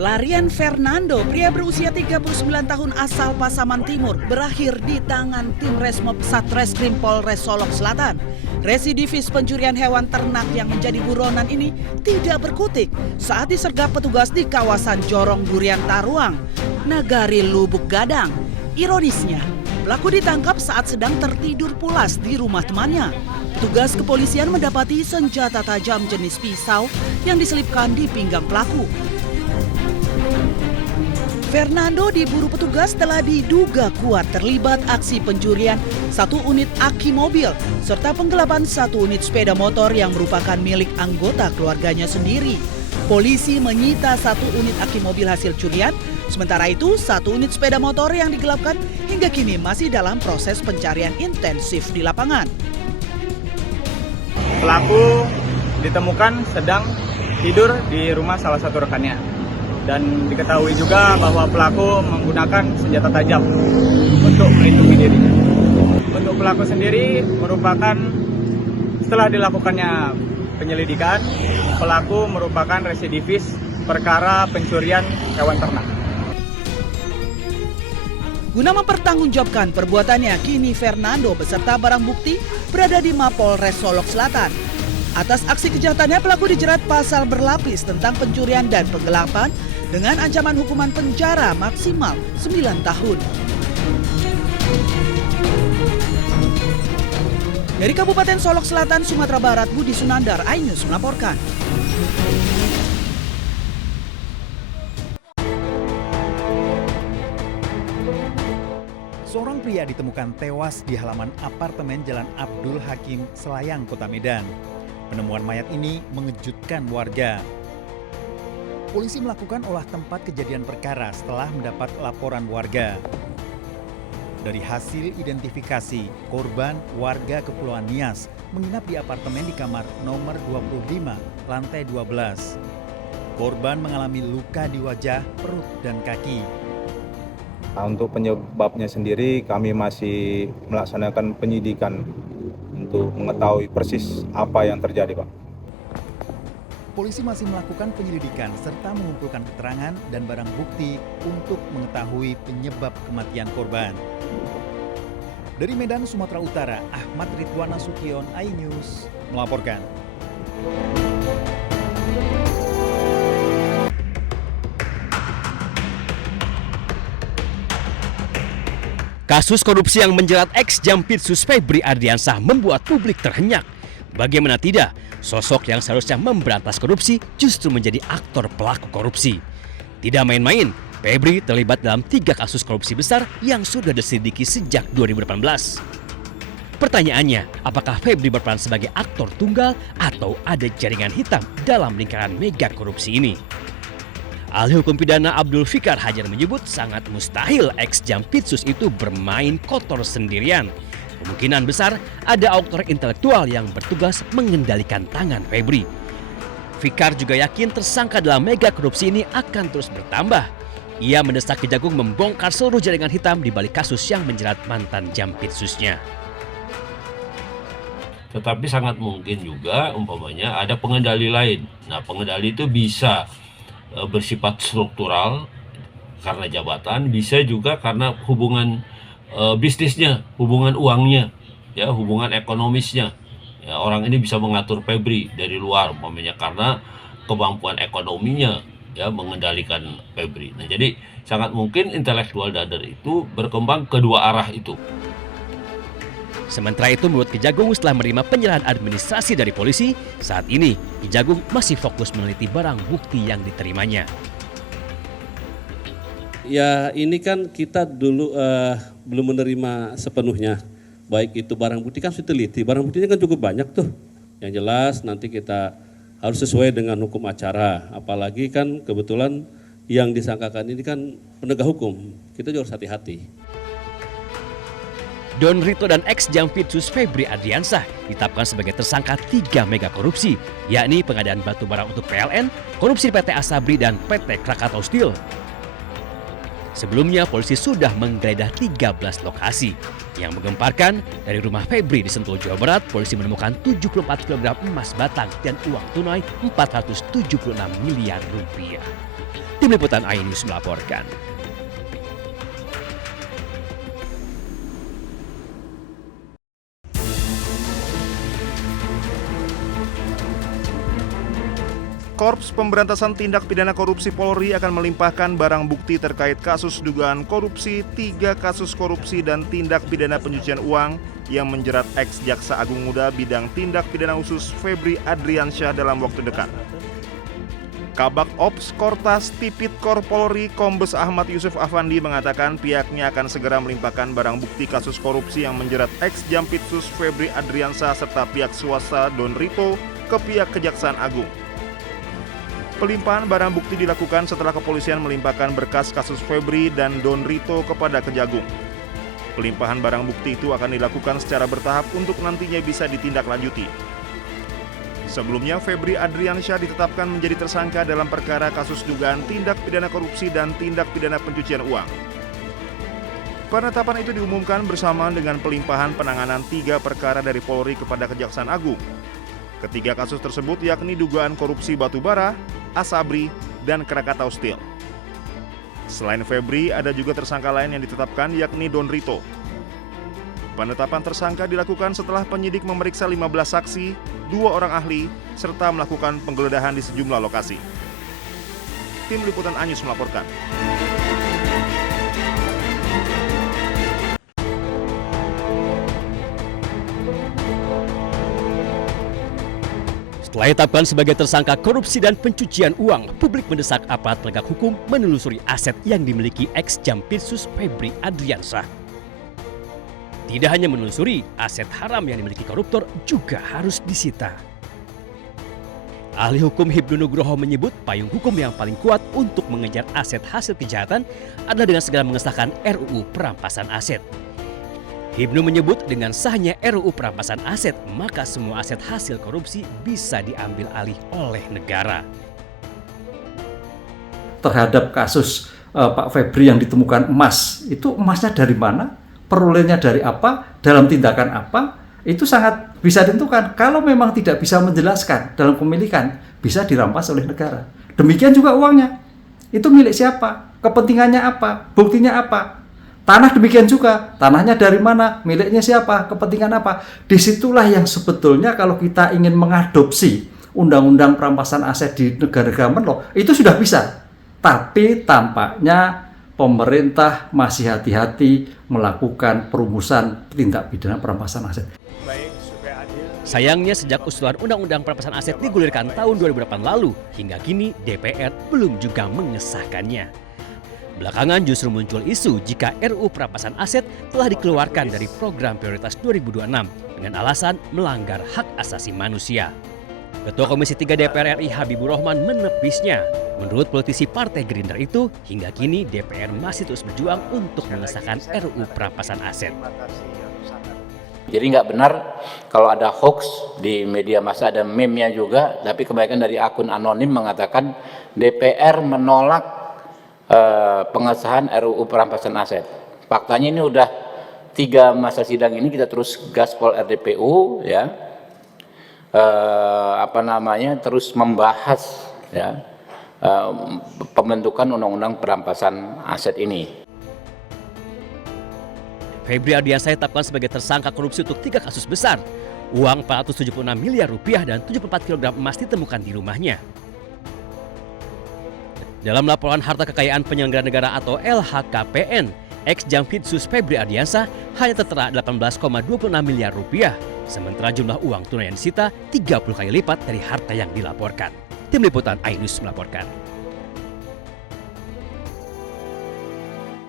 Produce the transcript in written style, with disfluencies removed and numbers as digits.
Pelarian Fernando, pria berusia 39 tahun asal Pasaman Timur, berakhir di tangan tim Resmob Satreskrim Polres Solok Selatan. Residivis pencurian hewan ternak yang menjadi buronan ini tidak berkutik saat disergap petugas di kawasan Jorong Durian Taruang, Nagari Lubuk Gadang. Ironisnya, pelaku ditangkap saat sedang tertidur pulas di rumah temannya. Petugas kepolisian mendapati senjata tajam jenis pisau yang diselipkan di pinggang pelaku. Fernando diburu petugas setelah diduga kuat terlibat aksi pencurian 1 unit aki mobil serta penggelapan 1 unit sepeda motor yang merupakan milik anggota keluarganya sendiri. Polisi menyita 1 unit aki mobil hasil curian, sementara itu 1 unit sepeda motor yang digelapkan hingga kini masih dalam proses pencarian intensif di lapangan. Pelaku ditemukan sedang tidur di rumah salah satu rekannya. Dan diketahui juga bahwa pelaku menggunakan senjata tajam untuk melindungi diri. Untuk pelaku sendiri merupakan, setelah dilakukannya penyelidikan, pelaku merupakan residivis perkara pencurian hewan ternak. Guna mempertanggungjawabkan perbuatannya, kini Fernando beserta barang bukti berada di Mapolres Solok Selatan. Atas aksi kejahatannya, pelaku dijerat pasal berlapis tentang pencurian dan penggelapan dengan ancaman hukuman penjara maksimal 9 tahun. Dari Kabupaten Solok Selatan, Sumatera Barat, Budi Sunandar, iNews melaporkan. Seorang pria ditemukan tewas di halaman apartemen Jalan Abdul Hakim, Selayang, Kota Medan. Penemuan mayat ini mengejutkan warga. Polisi melakukan olah tempat kejadian perkara setelah mendapat laporan warga. Dari hasil identifikasi, korban warga Kepulauan Nias menginap di apartemen di kamar nomor 25, lantai 12. Korban mengalami luka di wajah, perut, dan kaki. Untuk penyebabnya sendiri kami masih melaksanakan penyidikan untuk mengetahui persis apa yang terjadi, Pak. Polisi masih melakukan penyelidikan serta mengumpulkan keterangan dan barang bukti untuk mengetahui penyebab kematian korban. Dari Medan, Sumatera Utara, Ahmad Ridwan Nasution, iNews melaporkan. Kasus korupsi yang menjerat ex-Jampitsus Febri Ardiansah membuat publik terhenyak. Bagaimana tidak, sosok yang seharusnya memberantas korupsi justru menjadi aktor pelaku korupsi. Tidak main-main, Febri terlibat dalam 3 kasus korupsi besar yang sudah diselidiki sejak 2018. Pertanyaannya, apakah Febri berperan sebagai aktor tunggal atau ada jaringan hitam dalam lingkaran mega korupsi ini? Ahli hukum pidana Abdul Fikar Hajar menyebut sangat mustahil ex-Jampitsus itu bermain kotor sendirian. Kemungkinan besar ada aktor intelektual yang bertugas mengendalikan tangan Febri. Fikar juga yakin tersangka dalam mega korupsi ini akan terus bertambah. Ia mendesak Kejagung membongkar seluruh jaringan hitam di balik kasus yang menjerat mantan Jampitsusnya. Tetapi sangat mungkin juga umpamanya ada pengendali lain. Nah, pengendali itu bisa bersifat struktural karena jabatan, bisa juga karena hubungan bisnisnya, hubungan uangnya, ya, hubungan ekonomisnya. Ya, orang ini bisa mengatur Febri dari luar umpamanya karena kemampuan ekonominya, ya, mengendalikan Febri. Nah, jadi sangat mungkin intelektual dader itu berkembang kedua arah itu. Sementara itu, menurut Kejagung, setelah menerima penyerahan administrasi dari polisi, saat ini Kejagung masih fokus meneliti barang bukti yang diterimanya. Ya, ini kan kita dulu belum menerima sepenuhnya. Baik itu barang bukti kan sudah teliti, barang buktinya kan cukup banyak tuh. Yang jelas nanti kita harus sesuai dengan hukum acara. Apalagi kan kebetulan yang disangkakan ini kan penegak hukum, kita juga harus hati-hati. Don Rito dan ex-Jampitsus Febri Ardiansah ditetapkan sebagai tersangka 3 mega korupsi, yakni pengadaan batubara untuk PLN, korupsi PT Asabri, dan PT Krakatau Steel. Sebelumnya, polisi sudah menggeledah 13 lokasi. Yang menggemparkan, dari rumah Febri di Sentul, Jawa Barat, polisi menemukan 74 kg emas batang dan uang tunai 476 miliar rupiah. Tim Liputan iNews melaporkan. Korps Pemberantasan Tindak Pidana Korupsi Polri akan melimpahkan barang bukti terkait kasus dugaan korupsi, 3 kasus korupsi dan tindak pidana pencucian uang yang menjerat ex-Jaksa Agung Muda bidang tindak pidana khusus Febri Adriansyah dalam waktu dekat. Kabak Ops Kortas Tipikor Polri Kombes Ahmad Yusuf Afandi mengatakan pihaknya akan segera melimpahkan barang bukti kasus korupsi yang menjerat ex-Jampitsus Febri Adriansyah serta pihak swasta Don Rito ke pihak Kejaksaan Agung. Pelimpahan barang bukti dilakukan setelah kepolisian melimpahkan berkas kasus Febri dan Don Rito kepada Kejagung. Pelimpahan barang bukti itu akan dilakukan secara bertahap untuk nantinya bisa ditindaklanjuti. Sebelumnya, Febri Adriansyah ditetapkan menjadi tersangka dalam perkara kasus dugaan tindak pidana korupsi dan tindak pidana pencucian uang. Penetapan itu diumumkan bersamaan dengan pelimpahan penanganan 3 perkara dari Polri kepada Kejaksaan Agung. Ketiga kasus tersebut yakni dugaan korupsi batubara, Asabri, dan Krakatau Steel. Selain Febri, ada juga tersangka lain yang ditetapkan yakni Don Rito. Penetapan tersangka dilakukan setelah penyidik memeriksa 15 saksi, 2 orang ahli, serta melakukan penggeledahan di sejumlah lokasi. Tim Liputan iNews melaporkan. Setelah ditetapkan sebagai tersangka korupsi dan pencucian uang, publik mendesak aparat penegak hukum menelusuri aset yang dimiliki ex-Jampitsus Febri Adriansyah. Tidak hanya menelusuri, aset haram yang dimiliki koruptor juga harus disita. Ahli hukum Hibnu Nugroho menyebut payung hukum yang paling kuat untuk mengejar aset hasil kejahatan adalah dengan segera mengesahkan RUU Perampasan Aset. Hibnu menyebut dengan sahnya RUU Perampasan Aset, maka semua aset hasil korupsi bisa diambil alih oleh negara. Terhadap kasus Pak Febri yang ditemukan emas, itu emasnya dari mana? Perolehnya dari apa? Dalam tindakan apa? Itu sangat bisa ditentukan. Kalau memang tidak bisa menjelaskan dalam pemilikan, bisa dirampas oleh negara. Demikian juga uangnya. Itu milik siapa? Kepentingannya apa? Buktinya apa? Tanah demikian juga, tanahnya dari mana, miliknya siapa, kepentingan apa. Disitulah yang sebetulnya kalau kita ingin mengadopsi undang-undang perampasan aset di negara-negara menlo, itu sudah bisa. Tapi tampaknya pemerintah masih hati-hati melakukan perumusan tindak pidana perampasan aset. Sayangnya sejak usulan Undang-Undang Perampasan Aset digulirkan tahun 2008 lalu, hingga kini DPR belum juga mengesahkannya. Belakangan justru muncul isu jika RUU Perampasan Aset telah dikeluarkan dari program prioritas 2026 dengan alasan melanggar hak asasi manusia. Ketua Komisi 3 DPR RI Habibur Rahman menepisnya. Menurut politisi Partai Gerindra itu, hingga kini DPR masih terus berjuang untuk mengesahkan RUU Perampasan Aset. Jadi nggak benar kalau ada hoax di media massa, ada meme-nya juga, tapi kebanyakan dari akun anonim mengatakan DPR menolak pengesahan RUU Perampasan Aset. Faktanya ini udah 3 masa sidang ini kita terus gaspol RDPU ya, terus membahas ya pembentukan Undang-Undang Perampasan Aset ini. Febri Adriansyah ditetapkan sebagai tersangka korupsi untuk 3 kasus besar. Uang 476 miliar rupiah dan 74 kg emas ditemukan di rumahnya. Dalam laporan harta kekayaan penyelenggara negara atau LHKPN, ex-Jampitsus Febri Adriansyah hanya tertera 18,26 miliar rupiah, sementara jumlah uang tunai yang disita 30 kali lipat dari harta yang dilaporkan. Tim Liputan iNews melaporkan.